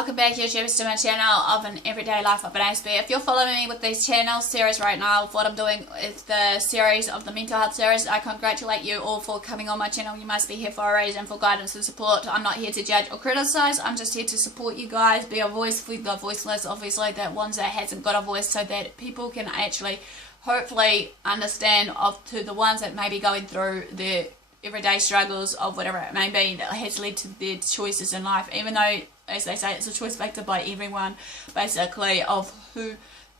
welcome back YouTubers to my channel of an everyday life of an Aspie. If you're following me with these channel series right now, what I'm doing is the series of the mental health series. I congratulate you all for coming on my channel. You must be here for a reason, for guidance and support. I'm not here to judge or criticize. I'm just here to support you guys, be a voice for the voiceless, obviously, that ones that hasn't got a voice, so that people can actually hopefully understand to the ones that may be going through their everyday struggles of whatever it may be that has led to their choices in life, even though, as they say, it's a choice factor by everyone, basically, of who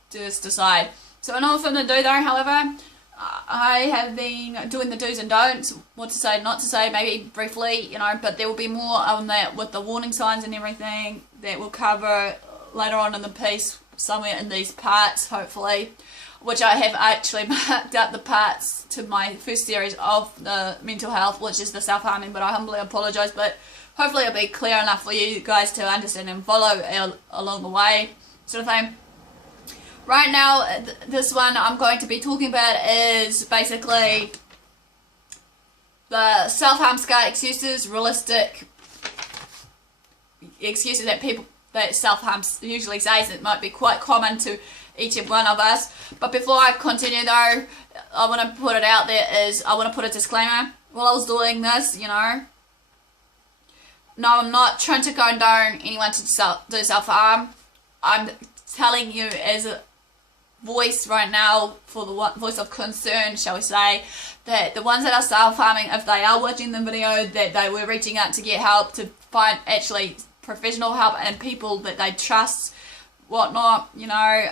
just decide. So in order for them to do though, however, I have been doing the do's and don'ts, what to say, not to say, maybe briefly, you know, but there will be more on that with the warning signs and everything that we'll cover later on in the piece, somewhere in these parts, hopefully, which I have actually marked up the parts to my first series of the mental health, which is the self-harming, but I humbly apologise, but hopefully it'll be clear enough for you guys to understand and follow along the way, sort of thing. Right now, this one I'm going to be talking about is basically the self-harm scar excuses, realistic excuses that people that self-harm usually says. It might be quite common to each and one of us. But before I continue though, I want to put it out there is, I want to put a disclaimer. While I was doing this, you know, no, I'm not trying to condone anyone to do self-harm. I'm telling you as a voice right now, for the voice of concern, shall we say, that the ones that are self-harming, if they are watching the video, that they were reaching out to get help, to find actually professional help and people that they trust, whatnot, you know.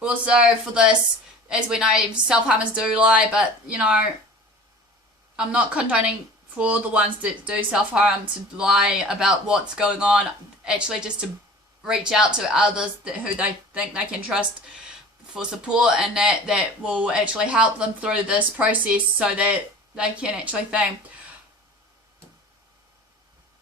Also for this, as we know, self-harmers do lie, but you know, I'm not condoning for the ones that do self-harm to lie about what's going on, actually just to reach out to others who they think they can trust for support, and that will actually help them through this process so that they can actually think.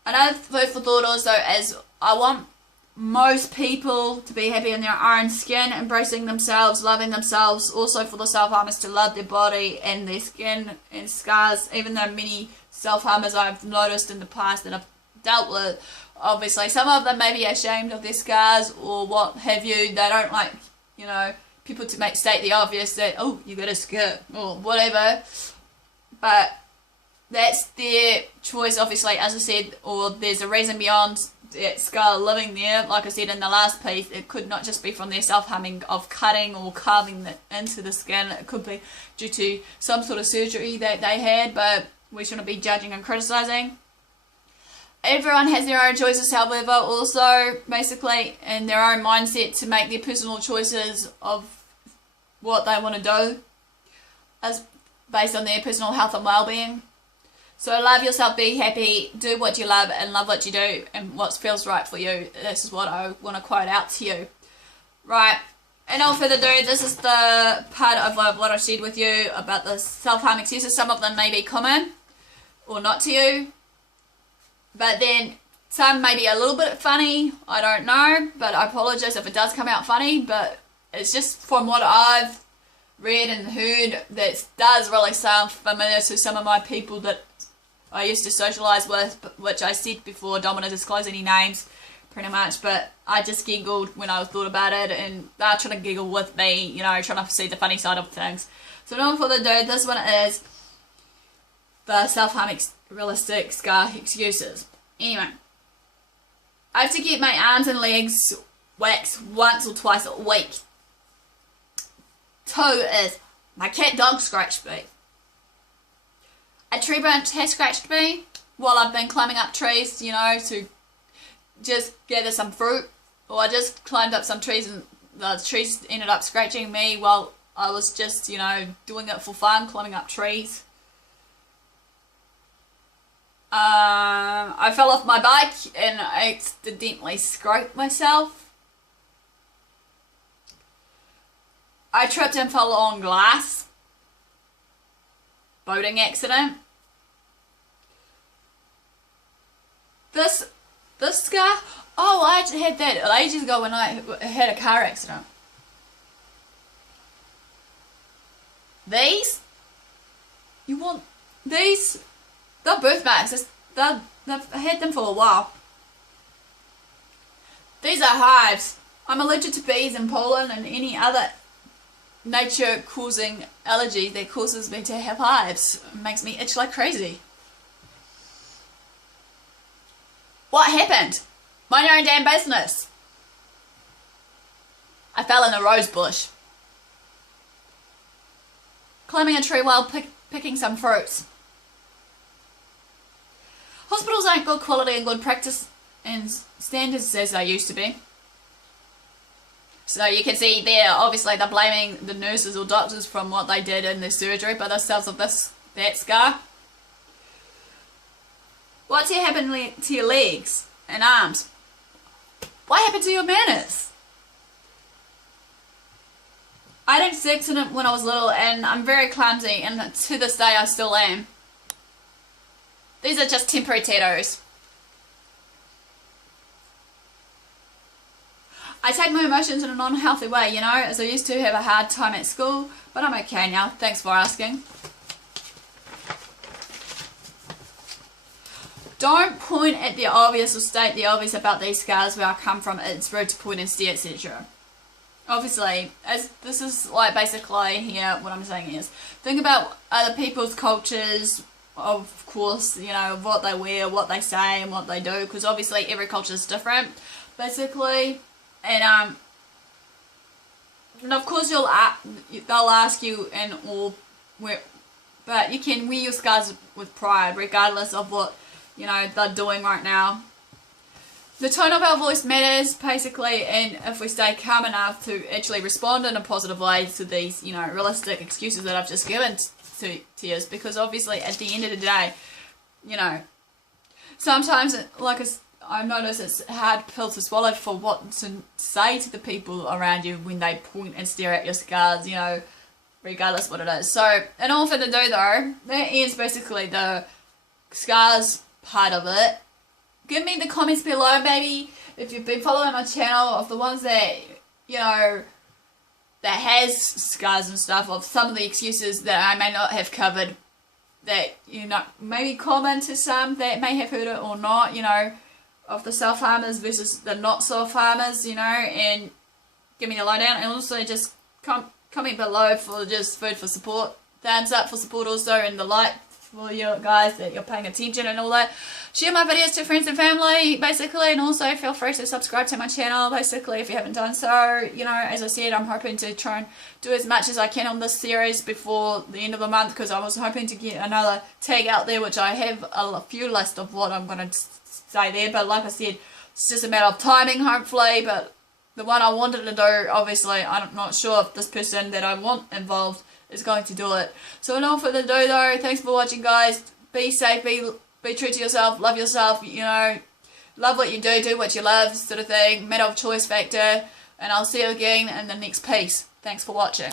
Another food for thought also is, I want most people to be happy in their own skin, embracing themselves, loving themselves. Also for the self-harmers to love their body and their skin and scars, even though many self-harmers I've noticed in the past that I've dealt with, obviously some of them may be ashamed of their scars or what have you. They don't like, you know, people to state the obvious that, oh, you got a scar or whatever, but that's their choice, obviously, as I said, or there's a reason beyond that scar living there. Like I said in the last piece, it could not just be from their self-harming of cutting or carving into the skin. It could be due to some sort of surgery that they had, but we shouldn't be judging and criticising. Everyone has their own choices, however, also basically in their own mindset to make their personal choices of what they want to do as based on their personal health and well-being. So love yourself, be happy, do what you love and love what you do and what feels right for you. This is what I want to quote out to you. Right, and no further ado, this is the part of what I shared with you about the self-harm excuses. Some of them may be common or not to you, but then some may be a little bit funny, I don't know, but I apologise if it does come out funny, but it's just from what I've read and heard that does really sound familiar to some of my people that I used to socialise with, which I said before, don't want to disclose any names pretty much, but I just giggled when I thought about it, and they're trying to giggle with me, you know, trying to see the funny side of things. So no further ado, this one is the self-harm realistic scar excuses. Anyway, I have to get my arms and legs waxed once or twice a week. 2 is, my cat dog scratched me. A tree branch has scratched me while I've been climbing up trees, you know, to just gather some fruit. Or I just climbed up some trees and the trees ended up scratching me while I was just, you know, doing it for fun, climbing up trees. I fell off my bike and I accidentally scraped myself. I tripped and fell on glass. Boating accident. This scar. Oh, I had that ages ago when I had a car accident. These? You want these? They're birthmarks. They've had them for a while. These are hives. I'm allergic to bees and pollen and any other nature causing allergy that causes me to have hives. It makes me itch like crazy. What happened? Mind your own damn business. I fell in a rose bush. Climbing a tree while picking some fruits. Hospitals aren't good quality and good practice and standards as they used to be. So you can see there, obviously they're blaming the nurses or doctors from what they did in their surgery by themselves of that scar. What's happened to your legs and arms? What happened to your manners? I had an accident when I was little and I'm very clumsy, and to this day I still am. These are just temporary tattoos. I take my emotions in a non-healthy way, you know, as I used to have a hard time at school, but I'm okay now. Thanks for asking. Don't point at the obvious or state the obvious about these scars where I come from. It's rude to point and stare, etc. Obviously, as this is like basically here, what I'm saying is, think about other people's cultures, of course, you know, what they wear, what they say, and what they do, because obviously every culture is different, basically. And of course they'll ask you but you can wear your scars with pride regardless of what, you know, they're doing right now. The tone of our voice matters basically, and if we stay calm enough to actually respond in a positive way to these, you know, realistic excuses that I've just given to you, because obviously at the end of the day, you know, sometimes I notice it's a hard pill to swallow for what to say to the people around you when they point and stare at your scars, you know, regardless what it is. So, in all for the do though, that ends basically the scars part of it. Give me the comments below, maybe, if you've been following my channel, of the ones that, you know, that has scars and stuff, of some of the excuses that I may not have covered, that, you know, maybe comment to some that may have heard it or not, you know, of the self-harmers versus the not self-harmers, you know, and give me a lowdown, and also just comment below for just food for support, thumbs up for support also, and the like for you guys that you're paying attention and all that. Share my videos to friends and family, basically, and also feel free to subscribe to my channel, basically, if you haven't done so. You know, as I said, I'm hoping to try and do as much as I can on this series before the end of the month, because I was hoping to get another tag out there, which I have a few list of what I'm going to say there, but like I said, it's just a matter of timing, hopefully. But the one I wanted to do, obviously, I'm not sure if this person that I want involved is going to do it. So enough for the do though. Thanks for watching, guys. Be safe, be true to yourself, love yourself, you know, love what you do what you love, sort of thing, matter of choice factor, and I'll see you again in the next piece. Thanks for watching.